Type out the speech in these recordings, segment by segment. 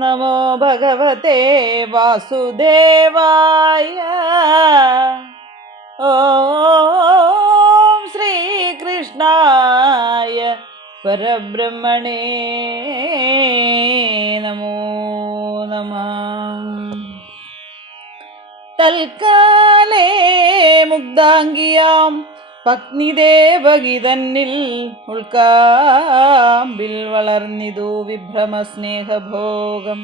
നമോ ഭഗവതേ വാസുദേവായ. ഓം ശ്രീകൃഷ്ണായ പരബ്രഹ്മണേ നമോ നമഃ. തൽക്കാലേ മുഗ്ധാംഗിയാം പത്നിദേവകി തന്നിൽ ഉൾക്കാമ്പിൽ വളർന്നിതു വിഭ്രമസ്നേഹഭോഗം.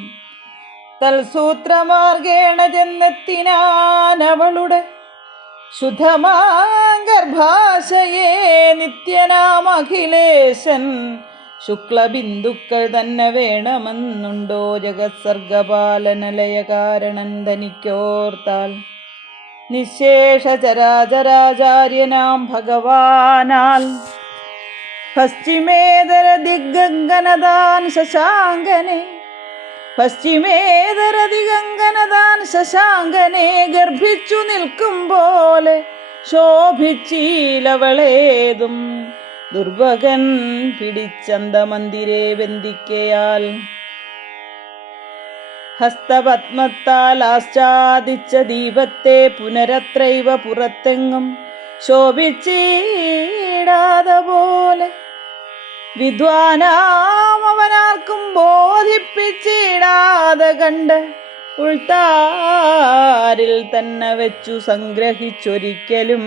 തൽസൂത്രമാർഗേണ ചെന്നെത്തിനാനവളുടെ ശുദ്ധമാഗർഭാശയേ നിത്യനാം അഖിലേശൻ. ശുക്ലബിന്ദുക്കൾ തന്നെ വേണമെന്നുണ്ടോ ജഗത്സർഗപാലനലയ കാരണൻ തനിക്കോർത്താൽ. നിശേഷ ചരാചരാചാര്യനാം ഭഗവാനാൽ പശ്ചിമേതര ദിഗംഗനദാൻ ശശാങ്കനെ ഗർഭിച്ചു നിൽക്കും പോലെ ശോഭിച്ചീലവളേതും. ദുർഭകൻ പിടിച്ചന്തമന്ദിരെ ബന്ധിക്കയാൽ ഹസ്തപത്മത്താൽ ആശ്ചാദിച്ച ദീപത്തെ പുനരത്രൈവ പുറത്തെങ്ങും ശോഭിച്ചിടാതെ പോലെ. വിദ്വാനാം അവനാർക്കും ബോധിപ്പിച്ചിടാതെ കണ്ട് ഉൾത്താരിൽ തന്നെ വെച്ചു സംഗ്രഹിച്ചൊരിക്കലും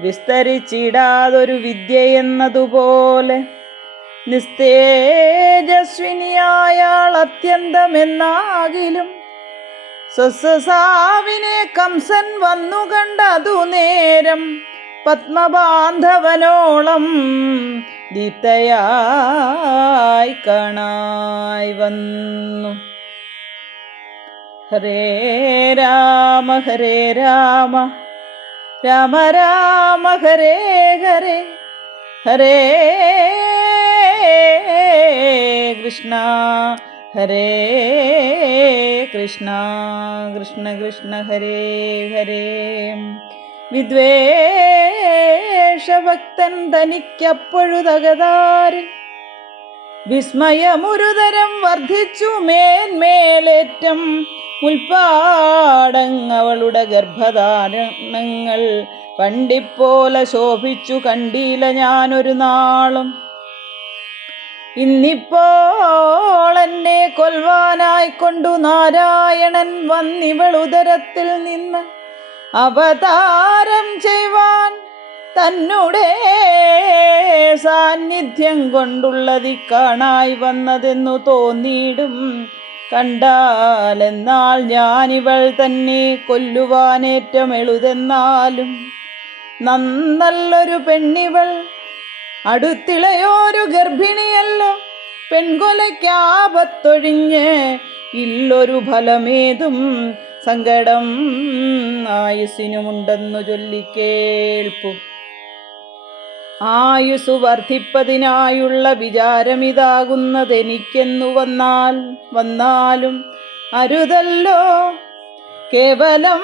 വിസ്തരിച്ചിടാതൊരു വിദ്യയെന്നതുപോലെ. നിസ്തേജസ്വിനിയായാൾ അത്യന്തമെന്നാകിലും സ്വസാവിനെ കംസൻ വന്നു കണ്ടതു നേരം പത്മബാന്ധവനോളം ദീപ്തയായി കാണായി വന്നു. ഹരേ രാമ ഹരേ രാമ രാമ രാമ ഹരേ ഹരേ ഹരേ കൃഷ്ണ ഹരേ കൃഷ്ണ കൃഷ്ണ കൃഷ്ണ ഹരേ ഹരേ. വിദ്വേഷഭക്തൻ തനിക്കപ്പൊഴുതകതാരിൽ വിസ്മയമൊരുതരം വർദ്ധിച്ചു മേന്മേലേറ്റം. മുൽപ്പാടങ്ങവളുടെ ഗർഭധാരണങ്ങൾ പണ്ടിപ്പോലെ ശോഭിച്ചു കണ്ടീല ഞാനൊരു നാളും. ഇന്നിപ്പോൾ എന്നെ കൊൽവാനായിക്കൊണ്ടു നാരായണൻ വന്നിവളുദരത്തിൽ നിന്ന് അവതാരം ചെയ്യുവാൻ. തന്നുടെ സാന്നിധ്യം കൊണ്ടുള്ളതി കാണായി വന്നതെന്നു തോന്നിയിടും. കണ്ടാലെന്നാൽ ഞാനിവൾ തന്നെ കൊല്ലുവാനേറ്റം എളുതെന്നാലും. നന്നല്ലൊരു പെണ്ണിവൾ അടുത്തിളയോരു ഗർഭിണിയല്ലോ. പെൺകൊലയ്ക്കാപത്തൊഴിഞ്ഞ് ഇല്ലൊരു ഫലമേതും സങ്കടം ആയുസ്സിനുമുണ്ടെന്നു ചൊല്ലിക്കേൾപ്പു. ആയുസ്സു വർദ്ധിപ്പതിനായുള്ള വിചാരമിതാകുന്നതെനിക്കെന്നു വന്നാലും അരുതല്ലോ. കേവലം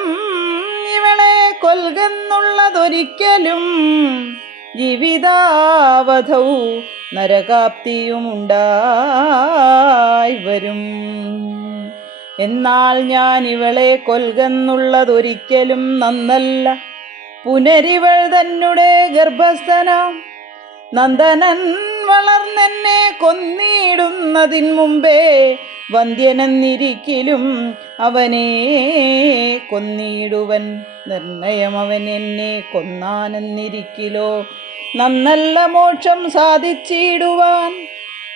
ഇവളെ കൊൽകെന്നുള്ളതൊരിക്കലും ജീവിതാവധൗ നരകാപ്തിയുമുണ്ടായി വരും. എന്നാൽ ഞാൻ ഇവളെ കൊൽകെന്നുള്ളതൊരിക്കലും നന്നല്ല. പുനരിവൾ തന്നെ ഗർഭസ്ഥനാം നന്ദനൻ വളർന്നെന്നെ കൊന്നിടുന്നതിൻ മുമ്പേ വന്ധ്യനെന്നിരിക്കലും അവനെ കൊന്നിടുവൻ. നിർണയം അവൻ എന്നെ കൊന്നാനെന്നിരിക്കിലോ. നന്നല്ല മോക്ഷം സാധിച്ചിടുവാൻ.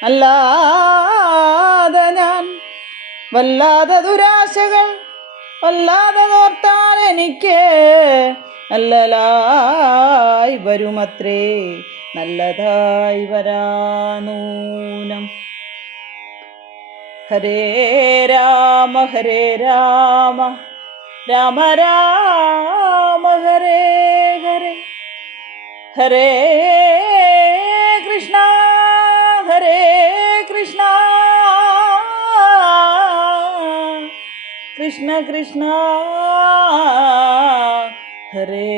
അല്ലാതെ ഞാൻ വല്ലാതെ ദുരാശകൾ വല്ലാതെ നോർത്താൽ എനിക്ക് നല്ലതായി വരുമത്രേ, നല്ലതായി വരാനൂനം. ഹരേ രാമ ഹരേ രാമ രാമ രാമ ഹരേ ഹരേ ഹരേ കൃഷ്ണ ഹരേ കൃഷ്ണ കൃഷ്ണ കൃഷ്ണ ഹരേ